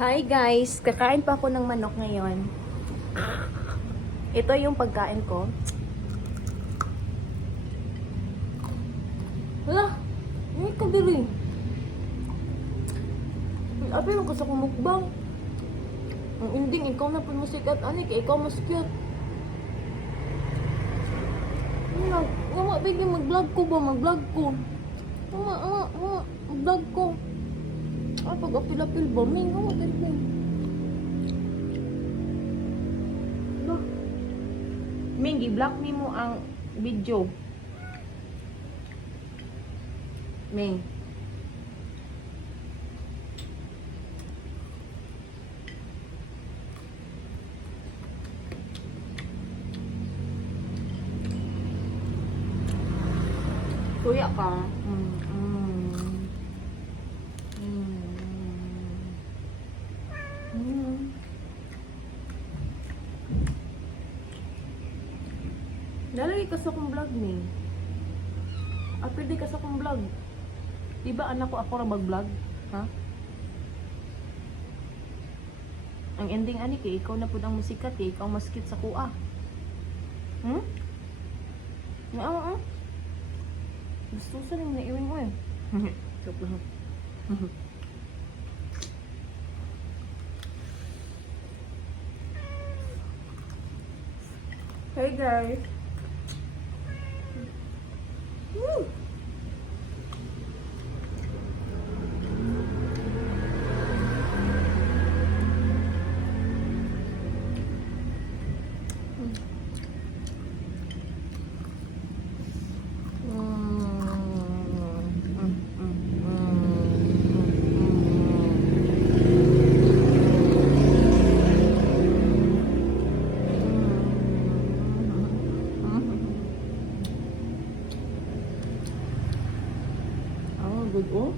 Hi guys! Kakain pa ako ng manok ngayon. Ito yung pagkain ko. Hala! Hindi ka diri. Abi lang ka sa kumukbang. Ang ending, ikaw na po musikat. Anik, ikaw mas cute. Nga bigay mag-vlog ko ba? Mag-vlog ko. Mag-vlog ko. Ay, pag-apil-apil ba? May nga mag-apil. Ming, i-block ni mo ang video. Ming. Kuya ka. Lalagay ka sa kong vlog ni. Pwede ka sa kong vlog. Diba anak ko ako ra mag-vlog? Ha? Ang ending ani kay ikaw na pud ang musikat kay ikaw mas cute sa kuha. Nga gusto sa rin na iwing mo eh. Joke lang. Hey guys. Woo! Good oh.